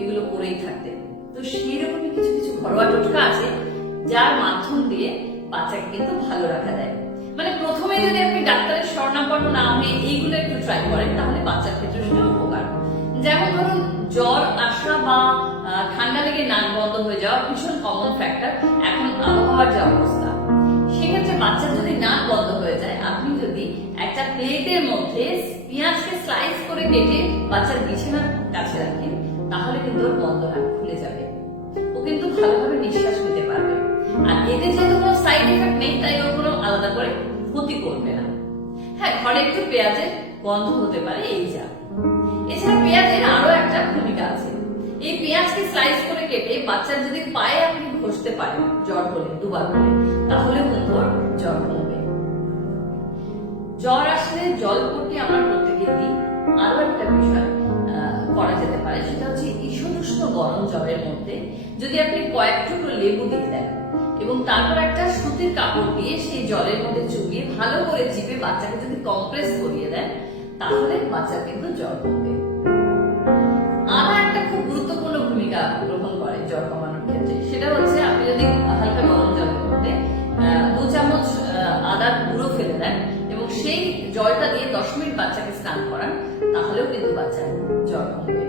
এগুলো করেই থাকতেন। তো সেই ঘরোয়া টোটকা আছে যার মাধ্যম দিয়ে বাচ্চাকে ভালো রাখা যায়। মানে প্রথমে যদি আপনি ডাক্তারের স্বর্ণাপন্ন না হয়ে এইগুলো একটু ট্রাই করেন, তাহলে বাচ্চার ক্ষেত্রে সেটা যেমন ধরুন, জ্বর আসা বা ঠান্ডা লেগে নাক বন্ধ হয়ে যাওয়া ভীষণ কমন ফ্যাক্টর এখন আবহাওয়ার যে অবস্থা। সেক্ষেত্রে বাচ্চার যদি নাক বন্ধ হয়ে যায়, আপনি যদি একটা প্লেটের মধ্যে পেঁয়াজকে স্লাইস করে কেটে বাচ্চার বিছানার কাছে রাখেন, তাহলে কিন্তু ওর বন্ধ নাক খুলে যাবে। ও কিন্তু ভালোভাবে নিঃশ্বাস নিতে পারবে। আর এতে যেহেতু কোনো সাইড এফেক্ট নেই, তাই ও কোনো আলাদা করে ক্ষতি করবে না। হ্যাঁ ঘরে একটু পেঁয়াজের বন্ধ হতে পারে, এই যা। এছাড়া পেঁয়াজের আরও একটা ভূমিকা আছে। এই পেঁয়াজকে স্লাইস করে কেটে বাচ্চার যদি পায়ে আপনি ঘষতে পারেন, জ্বর হলে, দুবার করে তাহলে ওর জ্বর কমবে। জ্বর আসলে জল পট্টি আমরা প্রত্যেকে দিই আরও একটা বিষয় করা যেতে পারে। সেটা হচ্ছে ঈষদুষ্ণ গরম জলের মধ্যে যদি আপনি কয়েক টুকরো লেবু দিয়ে দেন এবং তারপর একটা সুতির কাপড় দিয়ে সেই জলের মধ্যে চুবিয়ে ভালো করে চিপে বাচ্চাকে যদি কম্প্রেস করিয়ে দেন তাহলে বাচ্চার কিন্তু জ্বর কমবে আরও একটা খুব গুরুত্বপূর্ণ ভূমিকা গ্রহণ করে জ্বর কমানোর ক্ষেত্রে সেটা হচ্ছে আপনি যদি হালকা গরম মধ্যে আহ, দু চামচ আদার গুঁড়ো ফেলে দেন এবং সেই জলটা দিয়ে দশ মিনিট বাচ্চাকে স্নান করান তাহলেও কিন্তু বাচ্চার জ্বর কমবে।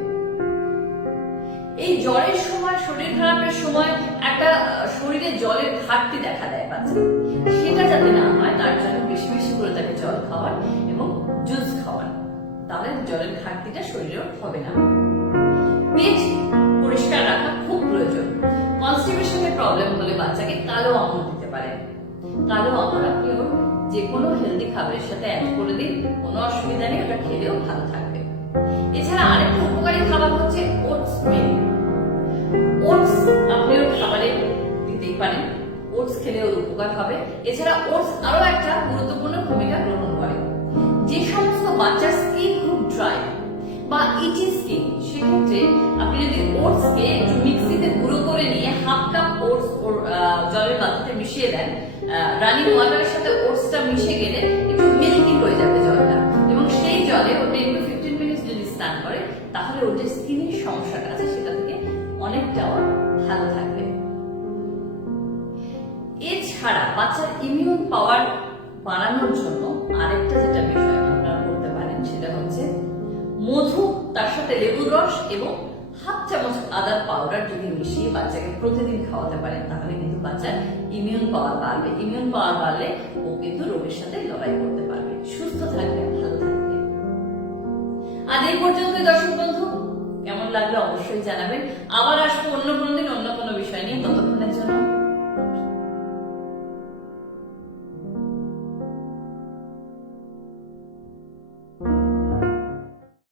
এই জ্বরের সময় শরীর খারাপের সময় একটা শরীরে জলের ঘাটতি দেখা দেয় বাচ্চা সেটা যাতে না হয় তার জন্য বেশি বেশি করে জলের ঘাটতিটা শরীরেও হবে না। পেট পরিষ্কার রাখা খুব প্রয়োজন। কনস্টিপেশনের প্রবলেম হলে বাচ্চাকে কালো আঙুর দিতে পারেন কালো আঙুর আপনি ওর যে কোনো হেলদি খাবারের সাথে অ্যাড করে দিন, কোনো অসুবিধা নেই, ওটা খেলেও ভালো থাকবে। এছাড়া আরেকটা উপকারী খাবার হচ্ছে ওটস মিল ওটস আপনি ওর খাবারে দিতেই পারেন। ওটস খেলে ওর উপকার হবে। এছাড়া ওটস আরও একটা গুরুত্বপূর্ণ ভূমিকা গ্রহণ করে। যে সমস্ত বাচ্চার স্কিন খুব ড্রাই বা ইটি স্কিন সেক্ষেত্রে আপনি যদি ওটসকে একটু মিক্সিতে গুঁড়ো করে নিয়ে হাফ কাপ ওটস জলের বালতিতে মিশিয়ে দেন রানিং ওয়াটারের সাথে ওটসটা মিশে গেলে একটু মিল্কি হয়ে যাবে জলটা। এবং সেই জলে ও টেন টু ফিফটিন মিনিটস যদি স্নান করে, তাহলে ওর যে স্কিনের সমস্যাটা আছে সেটা থেকে অনেকটা ভালো থাকবে। এছাড়া বাচ্চার ইমিউন পাওয়ার বাড়ানোর জন্য আরেকটা রস এবং হাফ চামচ আদার পাউডার যদি মিশিয়ে বাচ্চাকে প্রতিদিন খাওয়াতে পারেন, তাহলে কিন্তু বাচ্চার ইমিউন পাওয়ার বাড়বে। ইমিউন পাওয়ার বাড়লে ও কিন্তু রোগের সাথে লড়াই করতে পারবে। সুস্থ থাকবে, ভালো থাকবে। আজ এই পর্যন্ত দর্শক বন্ধু। কেমন লাগল অবশ্যই জানাবেন। আবার আসব অন্য কোনো দিন অন্য কোনো